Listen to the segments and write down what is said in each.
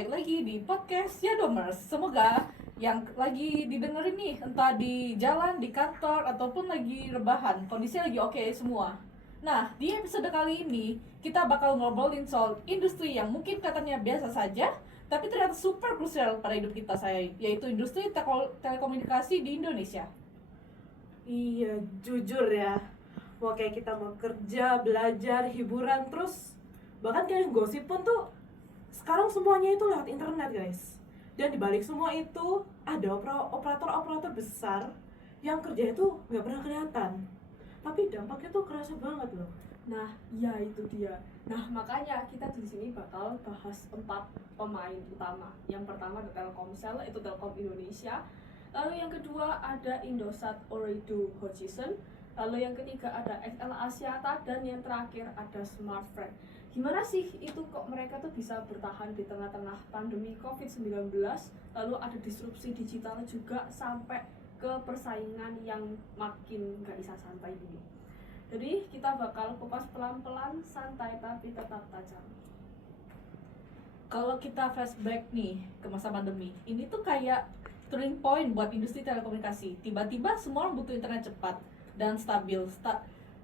balik lagi di podcast Yadomers. Semoga yang lagi didengerin nih, entah di jalan, di kantor, ataupun lagi rebahan, kondisinya lagi oke semua. Nah, di episode kali ini, kita bakal ngobrolin soal industri yang mungkin katanya biasa saja, tapi ternyata super krusial pada hidup kita, yaitu industri telekomunikasi di Indonesia. Iya, jujur ya. Mau kayak kita mau kerja, belajar, hiburan, terus bahkan kayak gosip pun tuh sekarang semuanya itu lewat internet, guys. Dan dibalik semua itu ada operator-operator besar yang kerja itu nggak pernah kelihatan. Tapi dampaknya tuh kerasa banget loh. Nah, ya itu dia. Nah, makanya kita di sini bakal bahas 4 pemain utama. Yang pertama ada Telkomsel, itu Telkom Indonesia. Lalu yang kedua ada Indosat Ooredoo Hutchison. Lalu yang ketiga ada XL Axiata, dan yang terakhir ada Smartfren. Gimana sih itu kok mereka tuh bisa bertahan di tengah-tengah pandemi COVID-19, lalu ada disrupsi digital juga sampai ke persaingan yang makin gak bisa santai ini. Jadi kita bakal kupas pelan-pelan, santai tapi tetap tajam. Kalau kita flashback nih ke masa pandemi, ini tuh kayak turning point buat industri telekomunikasi. Tiba-tiba semua orang butuh internet cepat dan stabil.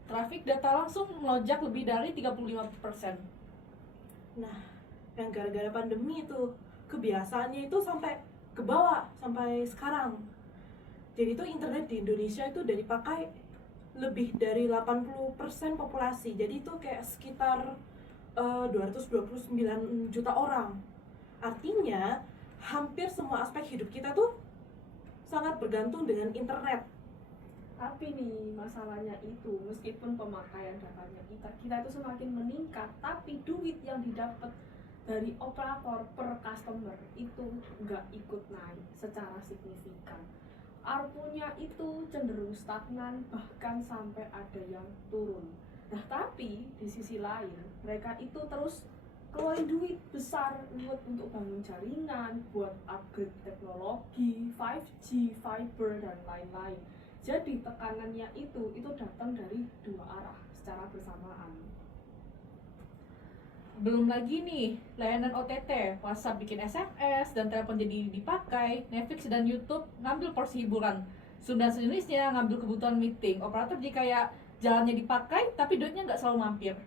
Traffic data langsung melonjak lebih dari 35%. Nah, yang gara-gara pandemi itu kebiasaannya itu sampai ke bawah sampai sekarang. Jadi itu internet di Indonesia itu udah dipakai lebih dari 80% populasi. Jadi itu kayak sekitar 229 juta orang. Artinya hampir semua aspek hidup kita tuh sangat bergantung dengan internet. Tapi nih masalahnya itu, meskipun pemakaian datanya kita itu semakin meningkat, tapi duit yang didapat dari operator per customer itu nggak ikut naik secara signifikan. ARPU-nya itu cenderung stagnan, bahkan sampai ada yang turun. Nah, tapi di sisi lain mereka itu terus keluarin duit besar buat untuk bangun jaringan, buat upgrade teknologi, 5G, fiber, dan lain-lain. Jadi tekanannya itu datang dari dua arah secara bersamaan. Belum lagi nih, layanan OTT, WhatsApp bikin SMS, dan telepon jadi dipakai, Netflix dan YouTube ngambil porsi hiburan, sudah sejenisnya ngambil kebutuhan meeting, operator jadi kayak jalannya dipakai, tapi duitnya nggak selalu mampir.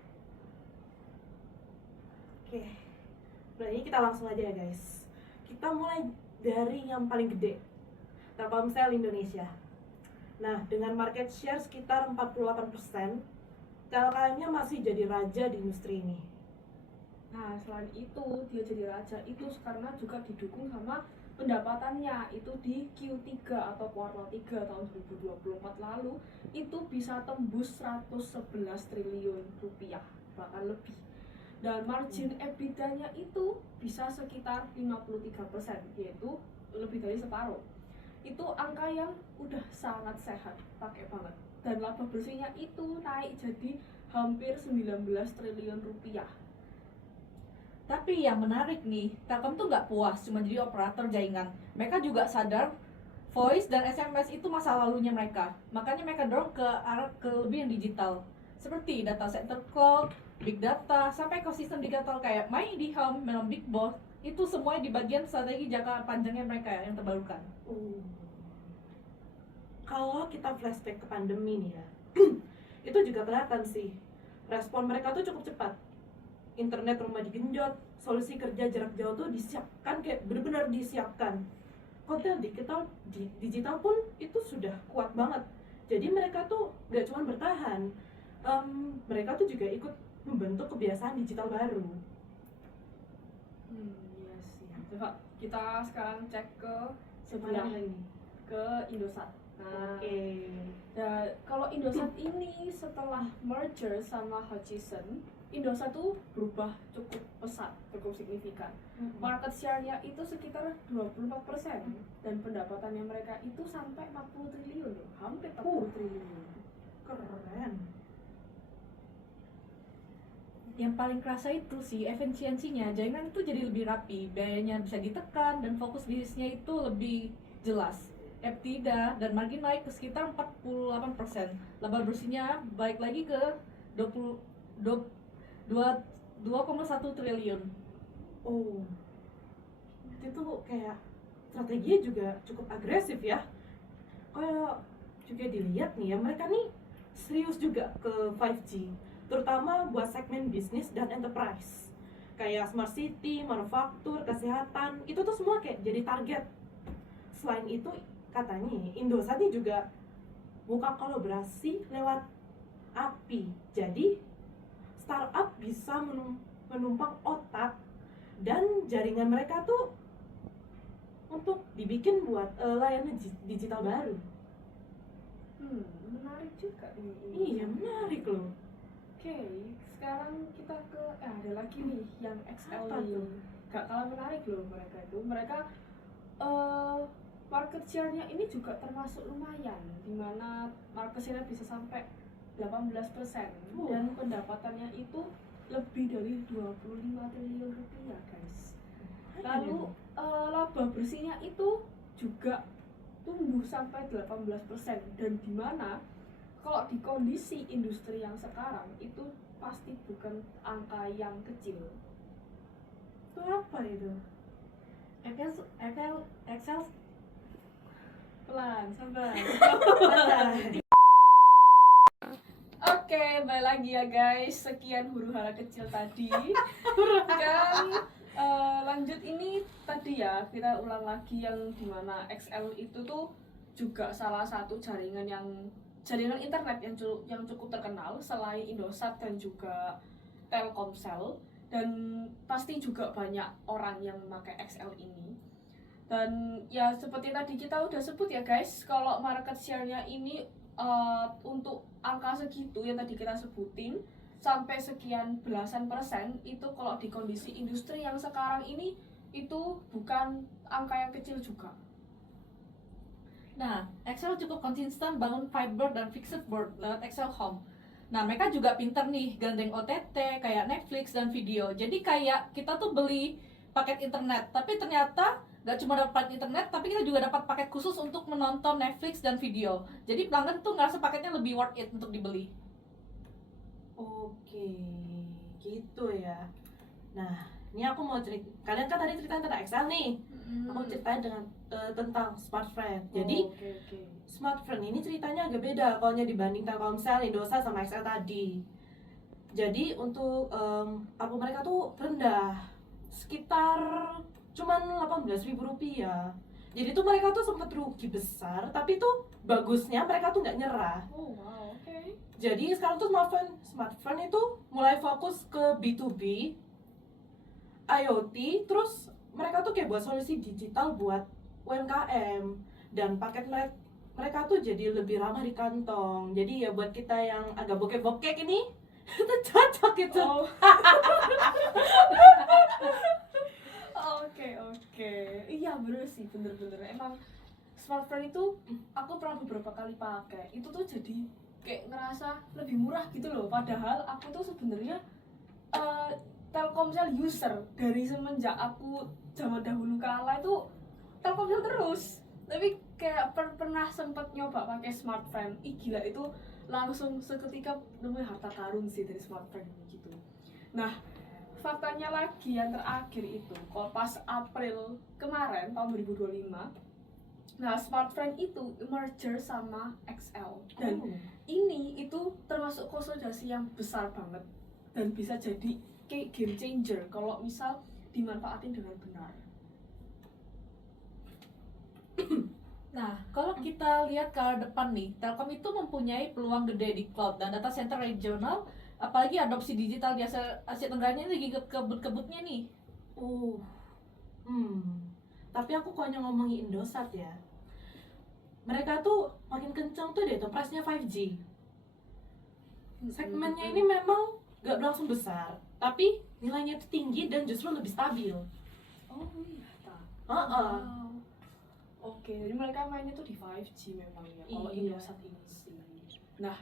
Oke, berarti kita langsung aja ya guys. Kita mulai dari yang paling gede, Telkomsel Indonesia. Nah, dengan market share sekitar 48%, Telkomnya masih jadi raja di industri ini. Nah, selain itu dia jadi raja itu karena juga didukung sama pendapatannya itu di Q3 atau kuartal 3 tahun 2024 lalu itu bisa tembus 111 triliun rupiah, bahkan lebih. Dan margin EBITDA-nya itu bisa sekitar 53%, yaitu lebih dari separuh. Itu angka yang udah sangat sehat, pakai banget. Dan laba bersihnya itu naik jadi hampir 19 triliun rupiah. Tapi yang menarik nih, Telkom tuh nggak puas cuma jadi operator jaringan. Mereka juga sadar voice dan SMS itu masa lalunya mereka. Makanya mereka dorong ke arah ke lebih yang digital. Seperti data center cloud, big data, sampai ekosistem digital kayak MyIndiHome, Melon Big Boss. Itu semuanya di bagian strategi jangka panjangnya mereka yang terbarukan. Kalau kita flashback ke pandemi nih ya, itu juga kelihatan sih. Respon mereka tuh cukup cepat. Internet rumah digenjot, solusi kerja jarak jauh tuh disiapkan, kayak benar-benar disiapkan. Konten digital pun itu sudah kuat banget. Jadi mereka tuh gak cuma bertahan, mereka tuh juga ikut membentuk kebiasaan digital baru. Iya sih. Coba kita sekarang cek ke sebelah ini, ke Indosat. Nah, Oke. kalau Indosat ini setelah merger sama Hutchison, Indosat tuh berubah cukup pesat, cukup signifikan. Market share-nya itu sekitar 24%, dan pendapatannya mereka itu sampai 40 triliun, hampir 40 triliun. Keren. Yang paling kerasa itu sih efisiensinya, jaringan itu jadi lebih rapi, biayanya bisa ditekan, dan fokus bisnisnya itu lebih jelas. EBITDA dan margin naik ke sekitar 48%. Laba bersihnya balik lagi ke 2,1 triliun. Oh, itu kayak strateginya juga cukup agresif ya. Kayak juga dilihat nih ya, mereka nih serius juga ke 5G, terutama buat segmen bisnis dan enterprise. Kayak smart city, manufaktur, kesehatan, itu tuh semua kayak jadi target. Selain itu, katanya Indosat nih juga buka kolaborasi lewat API. Jadi, startup bisa menumpang otak dan jaringan mereka tuh untuk dibikin buat layanan digital baru. Menarik juga nih. Iya, menarik loh. Oke, sekarang kita ke ada lagi nih yang XL Apa nih. tuh? Gak kalah menarik loh mereka itu. Mereka market share-nya ini juga termasuk lumayan, dimana market share-nya bisa sampai 18% dan pendapatannya itu lebih dari 25 triliun rupiah guys. Lalu laba bersihnya itu juga tumbuh sampai 18% dan dimana kalau di kondisi industri yang sekarang itu pasti bukan angka yang kecil. Itu apa itu? Excel Pelan, sabar. Nah, Oke, balik lagi ya guys. Sekian huru hara kecil tadi. Dan lanjut ini tadi ya, kita ulang lagi yang dimana XL itu tuh juga salah satu jaringan internet yang cukup terkenal selain Indosat dan juga Telkomsel, dan pasti juga banyak orang yang memakai XL ini. Dan ya seperti tadi kita udah sebut ya guys, kalau market share-nya ini untuk angka segitu yang tadi kita sebutin sampai sekian belasan persen, itu kalau di kondisi industri yang sekarang ini itu bukan angka yang kecil juga. Nah, Excel cukup konsisten bangun fiber dan fixed board lewat Excel Home. Nah, mereka juga pinter nih gandeng OTT kayak Netflix dan video. Jadi kayak kita tuh beli paket internet, tapi ternyata gak cuma dapat internet, tapi kita juga dapat paket khusus untuk menonton Netflix dan video. Jadi pelanggan tuh ngerasa paketnya lebih worth it untuk dibeli. Oke, gitu ya. Nah, ini aku mau cerita. Kalian kan tadi cerita tentang Excel nih. Aku ceritain tentang Smartfren. Jadi Oke. Smartfren ini ceritanya agak beda kalau dibanding Telkomsel, Indosat sama Excel tadi. Jadi untuk ARPU mereka tuh rendah, sekitar cuman Rp18.000. Jadi tuh mereka tuh sempat rugi besar, tapi tuh bagusnya mereka tuh nggak nyerah. Oh wow, oke. Jadi sekarang tuh Smartfren itu mulai fokus ke B2B, IoT, terus mereka tuh kayak buat solusi digital buat UMKM, dan paket mereka tuh jadi lebih ramah di kantong. Jadi ya buat kita yang agak bokek-bokek ini itu cocok gitu. Oh. Oke. Iya bener sih, bener. Emang Smartfren itu aku pernah beberapa kali pakai. Itu tuh jadi kayak ngerasa lebih murah gitu loh. Padahal aku tuh sebenarnya Telkomsel user dari semenjak aku zaman dahulu kala itu Telkomsel terus. Tapi kayak pernah sempet nyoba pakai Smartfren. Ih gila, itu langsung seketika namanya harta karun sih dari Smartfren gitu. Nah, faktanya lagi yang terakhir itu, kalau pas April kemarin tahun 2025, nah Smartfren itu merger sama XL, dan ini itu termasuk konsolidasi yang besar banget dan bisa jadi kayak game changer kalau misal dimanfaatin dengan benar. Nah, kalau kita lihat ke arah depan nih, Telkom itu mempunyai peluang gede di cloud dan data center regional, apalagi adopsi digital di Asia Tenggara ini lagi kebut-kebutnya nih. Tapi aku kok hanya ngomongin Indosat ya. Mereka tuh makin kencang tuh di enterprise-nya 5G. Segmennya ini memang gak berlangsung besar, tapi nilainya itu tinggi dan justru lebih stabil. Oh iya, tak. Heeh. Oke, jadi mereka mainnya tuh di 5G memang ya. Kalau Iya. Indosat ini sih. Nah,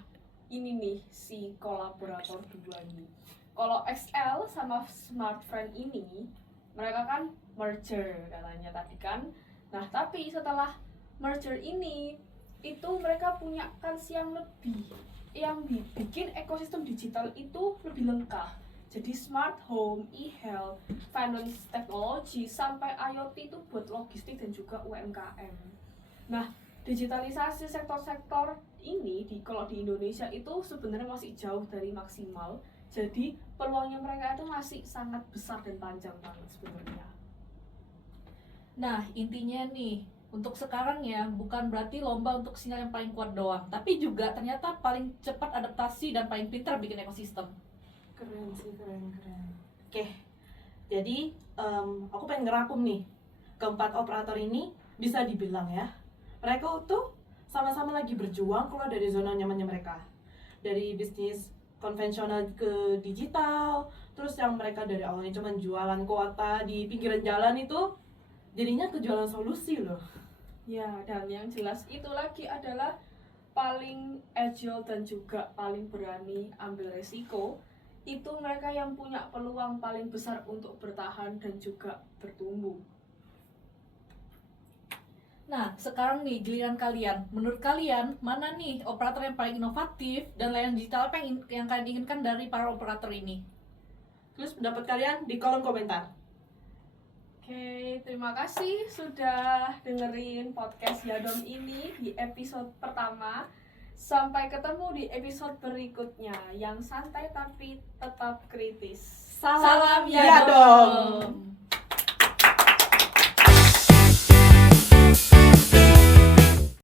ini nih si kolaborator dua nih. Kalau XL sama Smartfren ini, mereka kan merger katanya tadi kan. Nah, tapi setelah merger ini, itu mereka punya kans yang lebih, yang bikin ekosistem digital itu lebih lengkap. Jadi smart home, e-health, finance technology, sampai IoT itu buat logistik dan juga UMKM. Nah, digitalisasi sektor-sektor ini kalau di Indonesia itu sebenarnya masih jauh dari maksimal. Jadi peluangnya mereka itu masih sangat besar dan panjang banget sebenarnya. Nah, intinya nih, untuk sekarang ya, bukan berarti lomba untuk sinyal yang paling kuat doang, tapi juga ternyata paling cepat adaptasi dan paling pintar bikin ekosistem. Keren sih, keren. Oke, jadi aku pengen ngerangkum nih, keempat operator ini bisa dibilang ya, mereka tuh sama-sama lagi berjuang keluar dari zona nyamannya mereka, dari bisnis konvensional ke digital. Terus yang mereka dari awalnya cuma jualan kuota di pinggiran jalan itu jadinya ke jualan solusi loh. Ya, dan yang jelas itu lagi adalah paling agile dan juga paling berani ambil resiko. Itu mereka yang punya peluang paling besar untuk bertahan dan juga bertumbuh. Nah, sekarang nih giliran kalian. Menurut kalian, mana nih operator yang paling inovatif dan layanan digital apa yang kalian inginkan dari para operator ini? Terus pendapat kalian di kolom komentar. Oke, terima kasih sudah dengerin podcast Yadom ini di episode pertama. Sampai ketemu di episode berikutnya yang santai tapi tetap kritis. Salam Yadom. Yadom.